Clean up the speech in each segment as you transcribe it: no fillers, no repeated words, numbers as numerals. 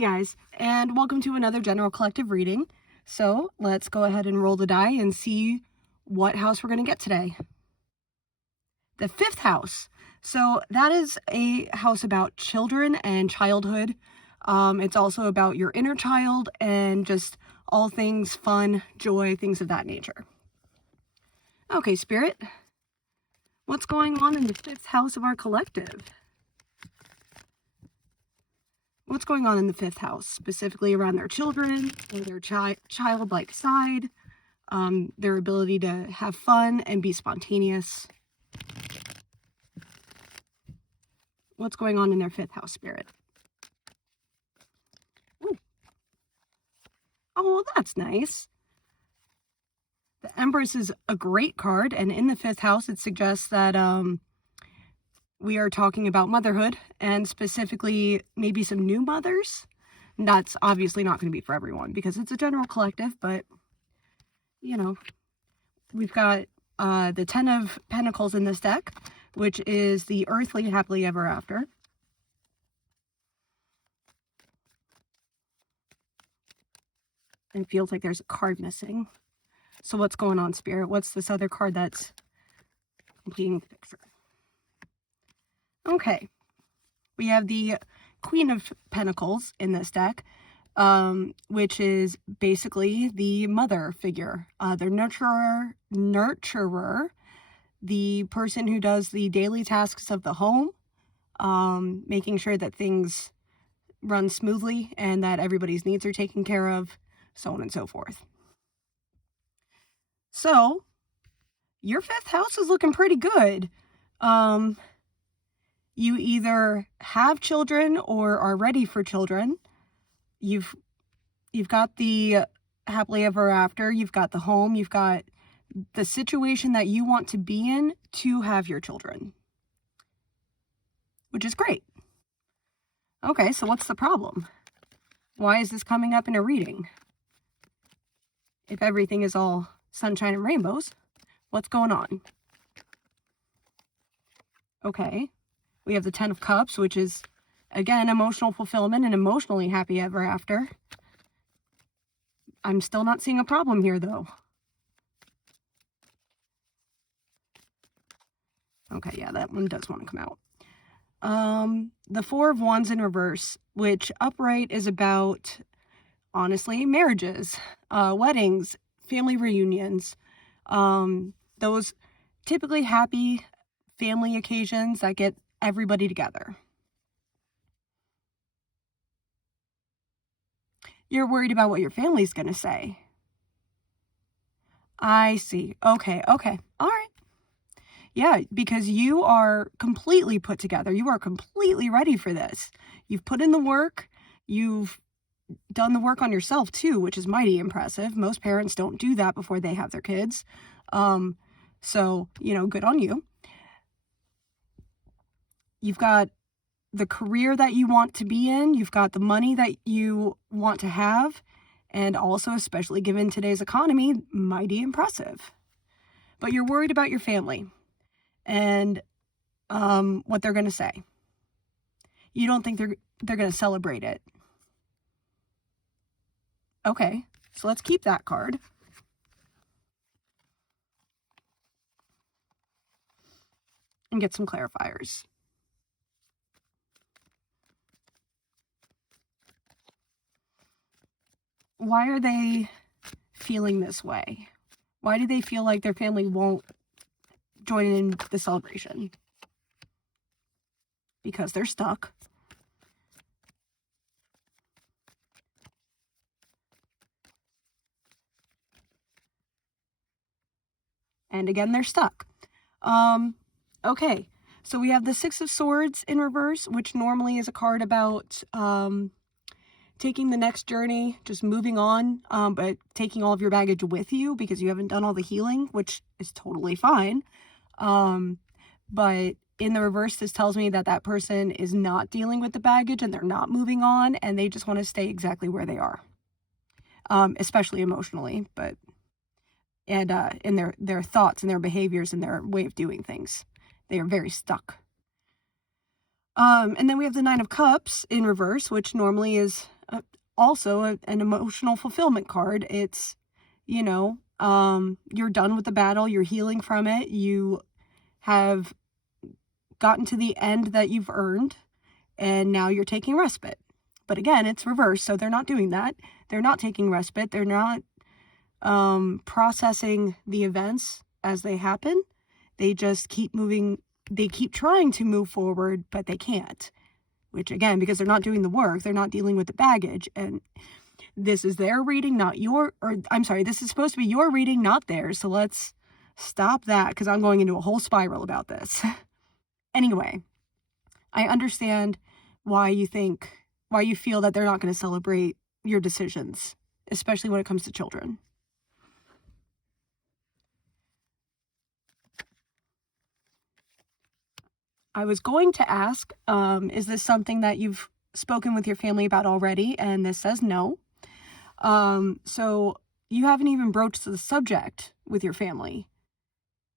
Hey guys, and welcome to another general collective reading. So let's go ahead and roll the die and see what house we're going to get today. The 5th house. So that is a house about children and childhood. It's also about your inner child and just all things fun, joy, things of that nature. Okay, Spirit, what's going on in the 5th house of our collective? What's going on in the 5th house, specifically around their children, or their childlike side, their ability to have fun and be spontaneous? What's going on in their 5th house, Spirit? Ooh. Oh, that's nice. The Empress is a great card, and in the 5th house, it suggests that we are talking about motherhood, and specifically maybe some new mothers. And that's obviously not going to be for everyone because it's a general collective, but, you know, we've got the 10 of Pentacles in this deck, which is the earthly happily ever after. It feels like there's a card missing. So what's going on, Spirit? What's this other card that's completing the picture? Okay, we have the Queen of Pentacles in this deck, which is basically the mother figure, the nurturer, the person who does the daily tasks of the home, making sure that things run smoothly and that everybody's needs are taken care of, so on and so forth. So, your 5th house is looking pretty good. You either have children or are ready for children. You've got the happily ever after, you've got the home, you've got the situation that you want to be in to have your children, which is great. Okay, so what's the problem? Why is this coming up in a reading? If everything is all sunshine and rainbows, what's going on? Okay. We have the 10 of Cups, which is, again, emotional fulfillment and emotionally happy ever after. I'm still not seeing a problem here, though. Okay, yeah, that one does want to come out. The 4 of Wands in reverse, which upright is about, honestly, marriages, weddings, family reunions, those typically happy family occasions that get everybody together. You're worried about what your family's going to say. I see. Okay. All right. Yeah, because you are completely put together. You are completely ready for this. You've put in the work. You've done the work on yourself too, which is mighty impressive. Most parents don't do that before they have their kids. So, good on you. You've got the career that you want to be in. You've got the money that you want to have. And also, especially given today's economy, mighty impressive. But you're worried about your family and what they're going to say. You don't think they're going to celebrate it. Okay, so let's keep that card. And get some clarifiers. Why are they feeling this way? Why do they feel like their family won't join in the celebration? Because they're stuck. And again, they're stuck. Okay, so we have the 6 of Swords in reverse, which normally is a card about taking the next journey, just moving on, but taking all of your baggage with you because you haven't done all the healing, which is totally fine. But in the reverse, this tells me that that person is not dealing with the baggage and they're not moving on and they just want to stay exactly where they are, especially emotionally, but and in their thoughts and their behaviors and their way of doing things. They are very stuck. And then we have the 9 of Cups in reverse, which normally is Also an emotional fulfillment card. It's, you know, you're done with the battle, you're healing from it, you have gotten to the end that you've earned, and now you're taking respite. But again, it's reversed, so they're not doing that. They're not taking respite. They're not processing the events as they happen. They just keep moving. They keep trying to move forward, but they can't. Which, again, because they're not doing the work, they're not dealing with the baggage. And this is their reading, not your, or I'm sorry, this is supposed to be your reading, not theirs. So let's stop that, because I'm going into a whole spiral about this. Anyway, I understand why you feel that they're not going to celebrate your decisions, especially when it comes to children. I was going to ask, is this something that you've spoken with your family about already? And this says no. So you haven't even broached the subject with your family.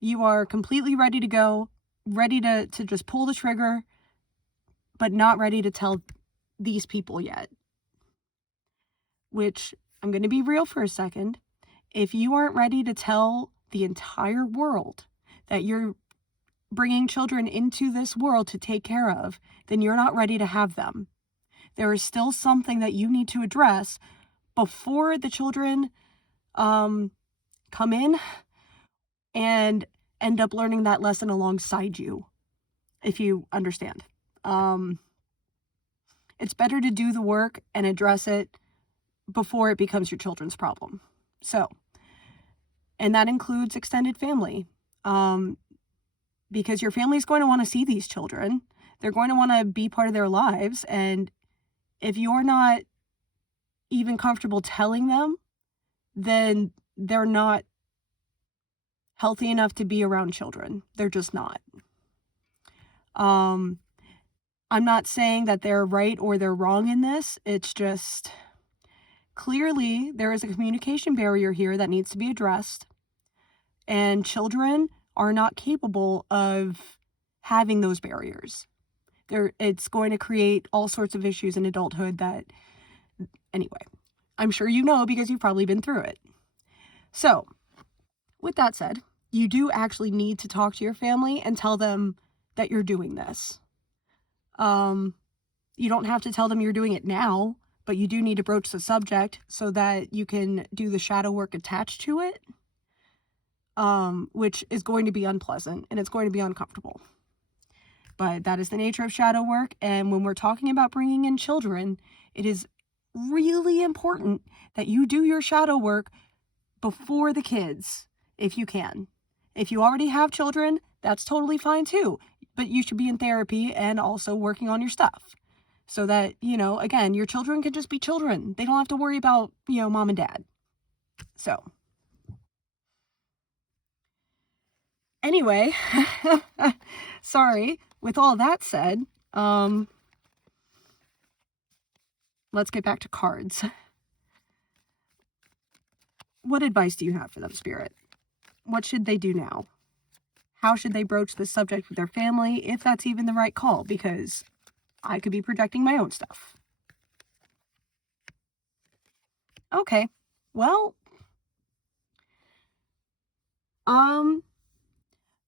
You are completely ready to go, ready to just pull the trigger, but not ready to tell these people yet. Which, I'm going to be real for a second. If you aren't ready to tell the entire world that you're bringing children into this world to take care of, then you're not ready to have them. There is still something that you need to address before the children come in and end up learning that lesson alongside you, if you understand. It's better to do the work and address it before it becomes your children's problem. So, and that includes extended family. Because your family is going to want to see these children. They're going to want to be part of their lives. And if you're not even comfortable telling them, then they're not healthy enough to be around children. They're just not. I'm not saying that they're right or they're wrong in this. It's just clearly there is a communication barrier here that needs to be addressed. And children are not capable of having those barriers. It's going to create all sorts of issues in adulthood that, anyway, I'm sure you know because you've probably been through it. So, with that said, you do actually need to talk to your family and tell them that you're doing this. You don't have to tell them you're doing it now, but you do need to broach the subject so that you can do the shadow work attached to it. Which is going to be unpleasant and it's going to be uncomfortable. But that is the nature of shadow work. And when we're talking about bringing in children, it is really important that you do your shadow work before the kids, if you can. If you already have children, that's totally fine too. But you should be in therapy and also working on your stuff. So that, again, your children can just be children. They don't have to worry about, mom and dad. So. Anyway, sorry, with all that said, let's get back to cards. What advice do you have for them, Spirit? What should they do now? How should they broach this subject with their family, if that's even the right call? Because I could be projecting my own stuff. Okay, well,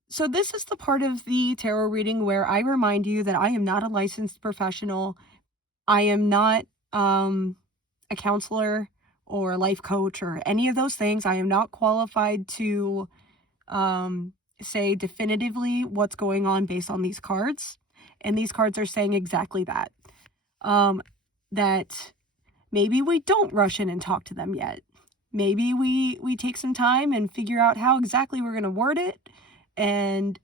so this is the part of the tarot reading where I remind you that I am not a licensed professional. I am not a counselor or a life coach or any of those things. I am not qualified to say definitively what's going on based on these cards. And these cards are saying exactly that. That maybe we don't rush in and talk to them yet. Maybe we take some time and figure out how exactly we're going to word it and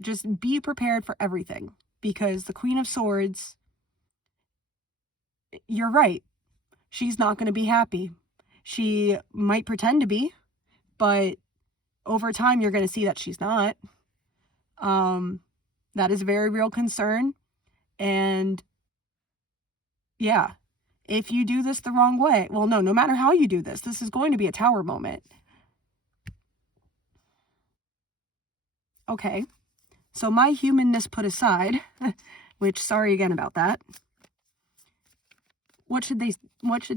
just be prepared for everything. Because the Queen of Swords, you're right. She's not going to be happy. She might pretend to be, but over time you're going to see that she's not. That is a very real concern. And yeah, if you do this the wrong way, well, no matter how you do this, this is going to be a tower moment. Okay, so my humanness put aside, which sorry again about that. What should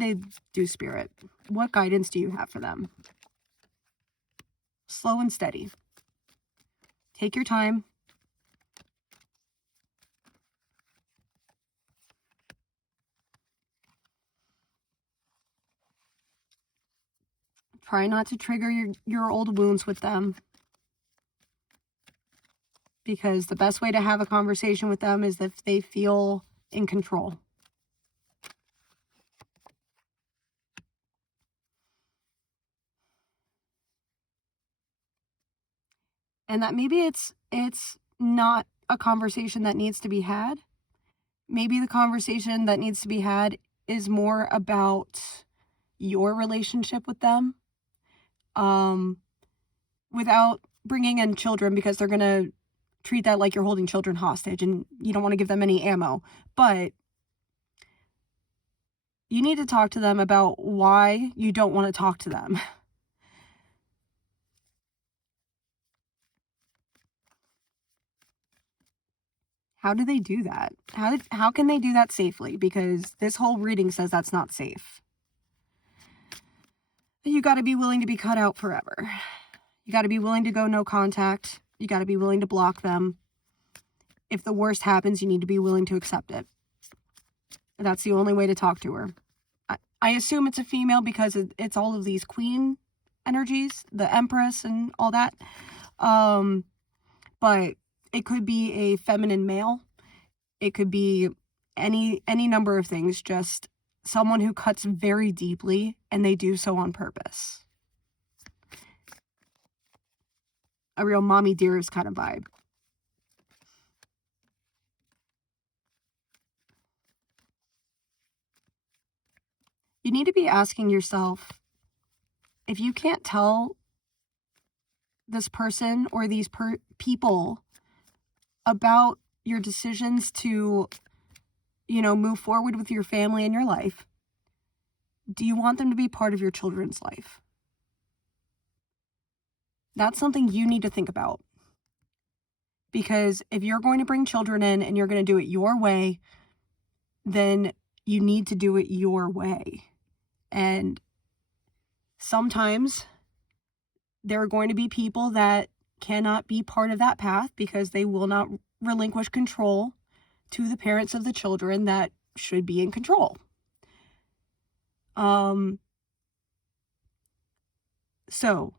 they do, Spirit? What guidance do you have for them? Slow and steady. Take your time. Try not to trigger your old wounds with them. Because the best way to have a conversation with them is if they feel in control. And that maybe it's not a conversation that needs to be had. Maybe the conversation that needs to be had is more about your relationship with them, without bringing in children, because they're going to treat that like you're holding children hostage and you don't want to give them any ammo. But you need to talk to them about why you don't want to talk to them. How do they do that? How can they do that safely? Because this whole reading says that's not safe. You got to be willing to be cut out forever. You got to be willing to go no contact. You got to be willing to block them. If the worst happens, you need to be willing to accept it. That's the only way to talk to her. I assume it's a female because it's all of these queen energies, the empress and all that. But it could be a feminine male. It could be any number of things. Just someone who cuts very deeply, and they do so on purpose. A real mommy dearest kind of vibe. You need to be asking yourself, if you can't tell this person or these people about your decisions to, move forward with your family and your life, do you want them to be part of your children's life? That's something you need to think about. Because if you're going to bring children in and you're going to do it your way, then you need to do it your way. And sometimes there are going to be people that cannot be part of that path because they will not relinquish control to the parents of the children that should be in control. So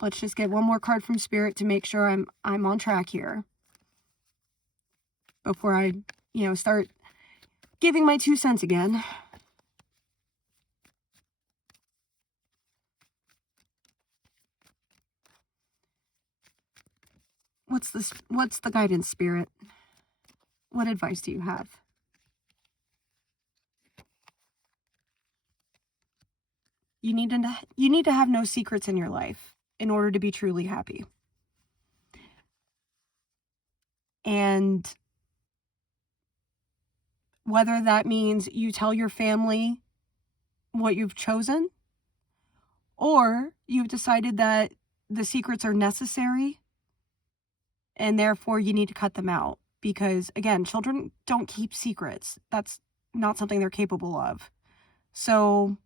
let's just get one more card from Spirit to make sure I'm on track here before I, start giving my 2 cents again. What's the guidance, Spirit? What advice do you have? You need to have no secrets in your life in order to be truly happy. And whether that means you tell your family what you've chosen, or you've decided that the secrets are necessary and therefore you need to cut them out. Because again, children don't keep secrets. That's not something they're capable of. So,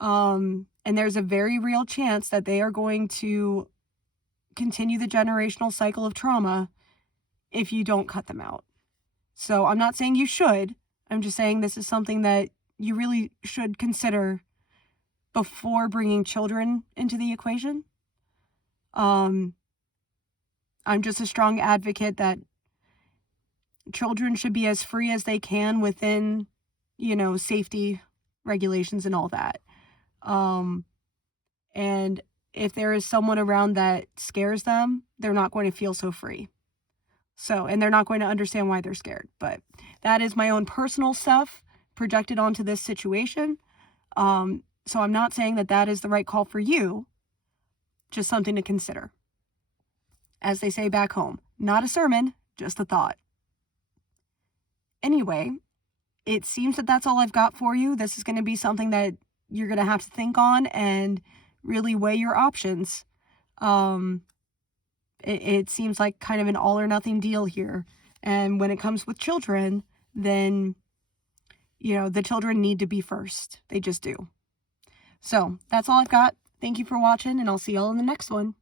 and there's a very real chance that they are going to continue the generational cycle of trauma if you don't cut them out. So I'm not saying you should. I'm just saying this is something that you really should consider before bringing children into the equation. I'm just a strong advocate that children should be as free as they can within, safety regulations and all that. And if there is someone around that scares them, they're not going to feel so free. So, and they're not going to understand why they're scared. But that is my own personal stuff projected onto this situation. So I'm not saying that is the right call for you, just something to consider. As they say back home, not a sermon, just a thought. Anyway, it seems that that's all I've got for you. This is going to be something that you're going to have to think on and really weigh your options. It seems like kind of an all or nothing deal here. And when it comes with children, then, you know, the children need to be first. They just do. So that's all I've got. Thank you for watching, and I'll see y'all in the next one.